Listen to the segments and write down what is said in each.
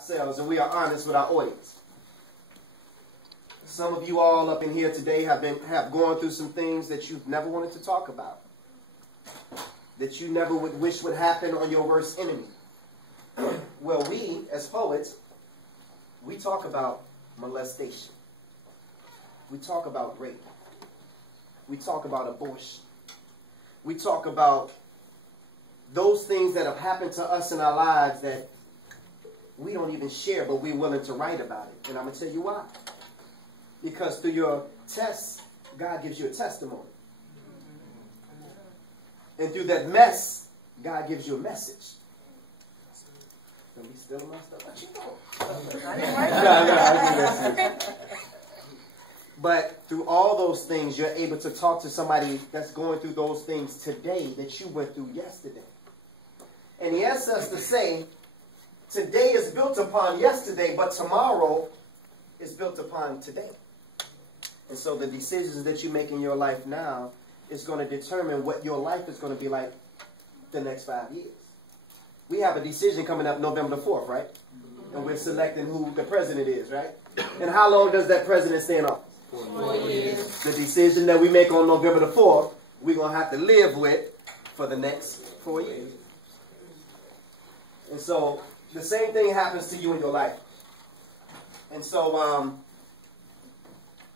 ourselves and we are honest with our audience. Some of you all up in here today have gone through some things that you've never wanted to talk about, that you never would wish would happen on your worst enemy. Well, we, as poets, we talk about molestation. We talk about rape. We talk about abortion. We talk about those things that have happened to us in our lives that we don't even share, but we're willing to write about it. And I'm going to tell you why. Because through your tests, God gives you a testimony. And through that mess, God gives you a message. Don't be stealing my stuff. What you know? But through all those things, you're able to talk to somebody that's going through those things today that you went through yesterday. And he asks us to say, today is built upon yesterday, but tomorrow is built upon today. And so the decisions that you make in your life now is going to determine what your life is going to be like the next 5 years. We have a decision coming up November the 4th, right? And we're selecting who the president is, right? And how long does that president stay in office? 4 years. The decision that we make on November the 4th, we're going to have to live with for the next 4 years. And so the same thing happens to you in your life. And so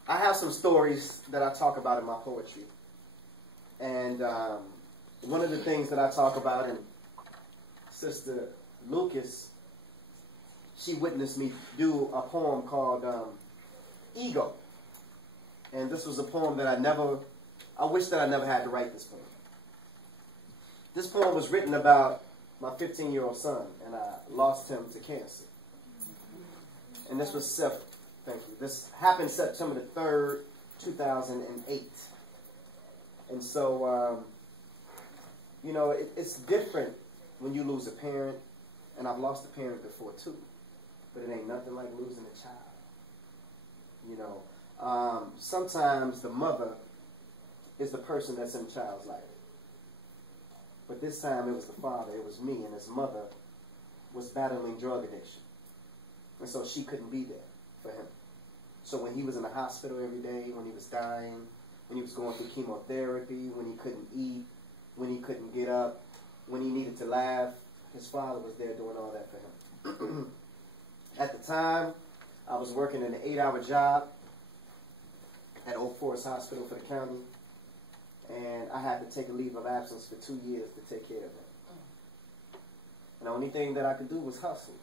I have some stories that I talk about in my poetry. And one of the things that I talk about, and Sister Lucas, she witnessed me do a poem called Ego. And this was a poem that I wish that I never had to write this poem. This poem was written about my 15-year-old son, and I lost him to cancer. And this was thank you. This happened September the 3rd, 2008. And so, you know, it's different when you lose a parent, and I've lost a parent before too, but it ain't nothing like losing a child. You know, sometimes the mother is the person that's in the child's life. But this time it was the father, it was me, and his mother was battling drug addiction. And so she couldn't be there for him. So when he was in the hospital every day, when he was dying, when he was going through chemotherapy, when he couldn't eat, when he couldn't get up, when he needed to laugh, his father was there doing all that for him. At the time, I was working an 8-hour job at Oak Forest Hospital for the county, and I had to take a leave of absence for 2 years to take care of him. And the only thing that I could do was hustle.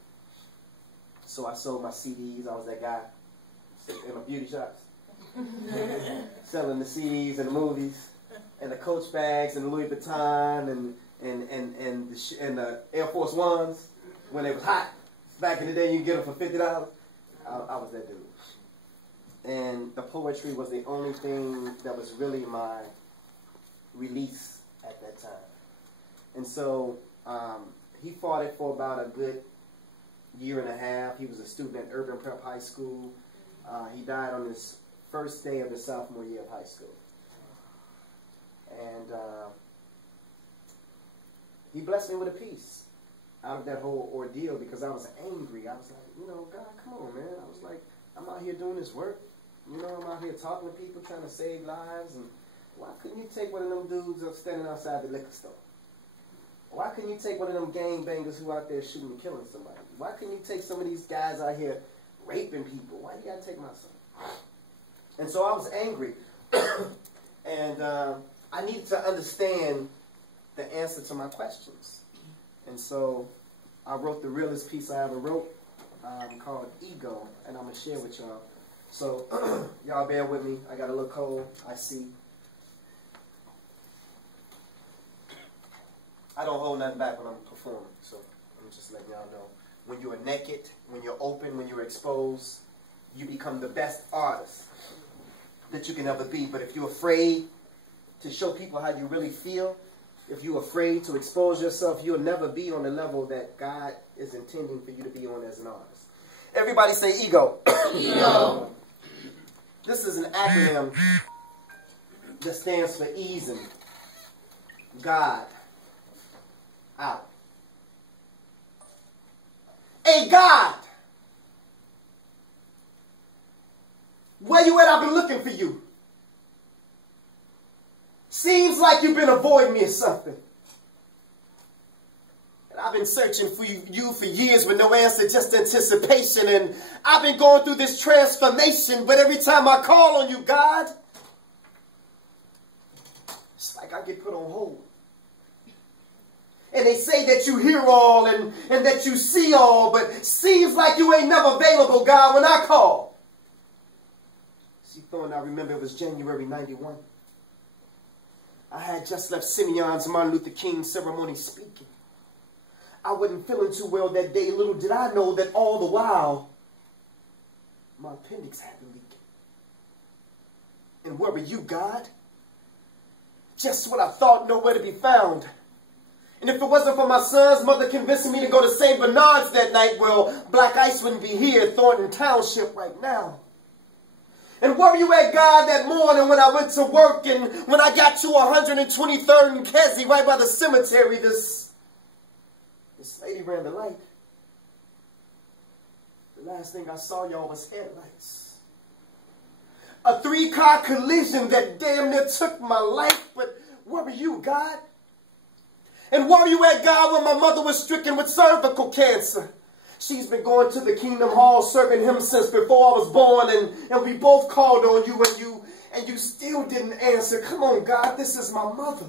So I sold my CDs. I was that guy in the beauty shops, selling the CDs and the movies, and the Coach bags and the Louis Vuitton and the Air Force Ones when it was hot. Back in the day, you could get them for $50. I was that dude. And the poetry was the only thing that was really my release at that time. And so he fought it for about a good year and a half. He was a student at Urban Prep High School. He died on his first day of his sophomore year of high school. And he blessed me with a peace out of that whole ordeal because I was angry. I was like, you know, God, come on, man. I was like, I'm out here doing this work. You know, I'm out here talking to people, trying to save lives. And why couldn't you take one of them dudes up standing outside the liquor store? Why couldn't you take one of them gangbangers who out there shooting and killing somebody? Why couldn't you take some of these guys out here raping people? Why you gotta take my son? And so I was angry. And I needed to understand the answer to my questions. And so I wrote the realest piece I ever wrote called Ego, and I'm going to share with y'all. So y'all bear with me. I got a little cold. I see. I don't hold nothing back when I'm performing, so I'm just letting y'all know. When you are naked, when you're open, when you're exposed, you become the best artist that you can ever be. But if you're afraid to show people how you really feel, if you're afraid to expose yourself, you'll never be on the level that God is intending for you to be on as an artist. Everybody say ego. Ego. This is an acronym that stands for easing God out. A God for you. Seems like you've been avoiding me or something. And I've been searching for you for years with no answer, just anticipation. And I've been going through this transformation, but every time I call on you, God, it's like I get put on hold. And they say that you hear all and that you see all, but seems like you ain't never available, God, when I call. See, Thorne, I remember it was January 91. I had just left Simeon's Martin Luther King ceremony speaking. I wasn't feeling too well that day. Little did I know that all the while, my appendix had been leaking. And where were you, God? Just what I thought, nowhere to be found. And if it wasn't for my son's mother convincing me to go to St. Bernard's that night, well, Blaq Ice wouldn't be here, Thornton Township, right now. And where were you at, God, that morning when I went to work and when I got to 123rd and Kesey, right by the cemetery, this lady ran the light. The last thing I saw, y'all, was headlights. A 3-car collision that damn near took my life, but where were you, God? And where were you at, God, when my mother was stricken with cervical cancer? She's been going to the Kingdom Hall serving him since before I was born, and we both called on you, and you still didn't answer. Come on, God, this is my mother.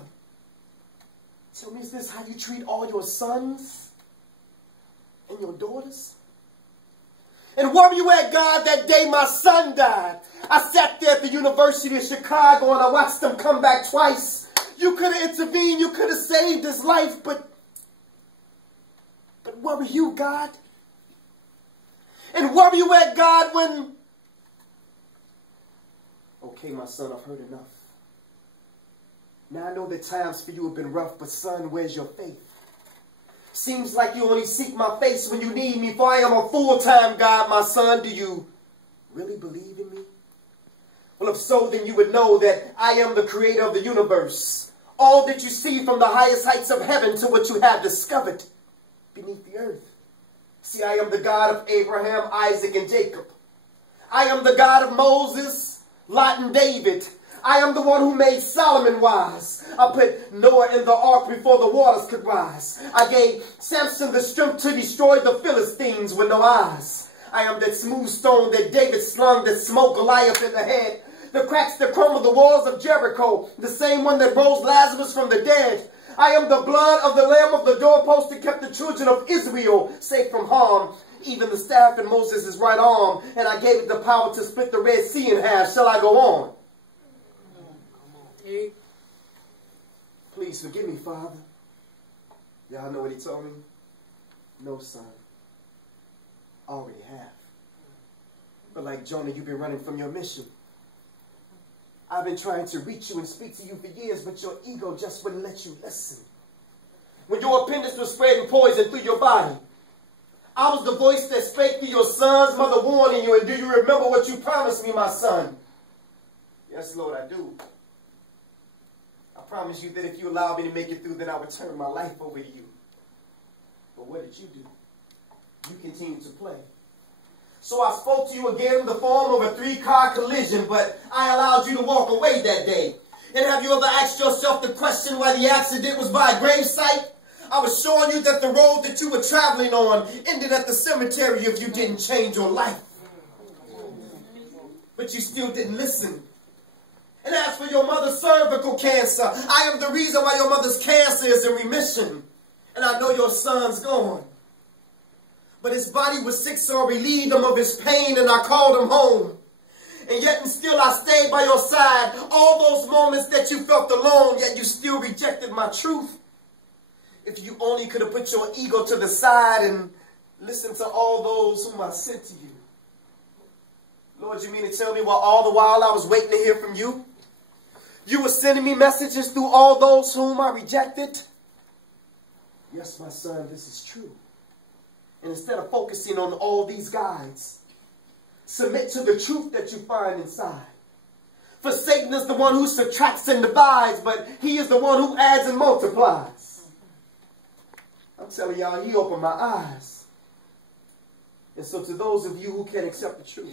Tell me, is this how you treat all your sons and your daughters? And where were you at, God, that day my son died? I sat there at the University of Chicago and I watched him come back twice. You could have intervened, you could have saved his life, but where were you, God? And where were you at, God, when... Okay, my son, I've heard enough. Now I know that times for you have been rough, but son, where's your faith? Seems like you only seek my face when you need me, for I am a full-time God, my son. Do you really believe in me? Well, if so, then you would know that I am the creator of the universe. All that you see from the highest heights of heaven to what you have discovered beneath the earth. See, I am the God of Abraham, Isaac, and Jacob. I am the God of Moses, Lot, and David. I am the one who made Solomon wise. I put Noah in the ark before the waters could rise. I gave Samson the strength to destroy the Philistines with no eyes. I am that smooth stone that David slung that smote Goliath in the head. The cracks that crumbled the walls of Jericho. The same one that rose Lazarus from the dead. I am the blood of the lamb of the doorpost that kept the children of Israel safe from harm. Even the staff in Moses' right arm. And I gave it the power to split the Red Sea in half. Shall I go on? Please forgive me, Father. Y'all know what he told me? No, son. I already have. But like Jonah, you've been running from your mission. I've been trying to reach you and speak to you for years, but your ego just wouldn't let you listen. When your appendix was spreading poison through your body, I was the voice that spake through your son's mother warning you. And do you remember what you promised me, my son? Yes, Lord, I do. I promised you that if you allow me to make it through, then I would turn my life over to you. But what did you do? You continued to play. So I spoke to you again in the form of a 3-car collision, but I allowed you to walk away that day. And have you ever asked yourself the question why the accident was by a gravesite? I was showing you that the road that you were traveling on ended at the cemetery if you didn't change your life. But you still didn't listen. And as for your mother's cervical cancer, I am the reason why your mother's cancer is in remission. And I know your son's gone. But his body was sick, so I relieved him of his pain and I called him home. And yet and still I stayed by your side. All those moments that you felt alone, yet you still rejected my truth. If you only could have put your ego to the side and listened to all those whom I sent to you. Lord, you mean to tell me all the while I was waiting to hear from you? You were sending me messages through all those whom I rejected? Yes, my son, this is true. And instead of focusing on all these guides, submit to the truth that you find inside. For Satan is the one who subtracts and divides, but he is the one who adds and multiplies. I'm telling y'all, he opened my eyes. And so to those of you who can accept the truth,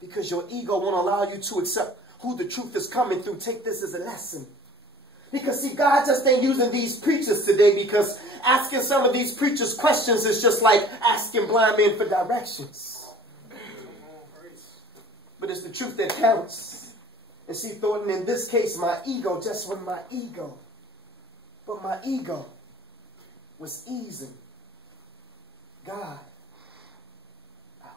Because your ego won't allow you to accept who the truth is coming through. Take this as a lesson. Because see, God just ain't using these preachers today, because asking some of these preachers questions is just like asking blind men for directions. But it's the truth that counts. And see, Thornton, in this case, my ego just wasn't my ego. But my ego was easing God out.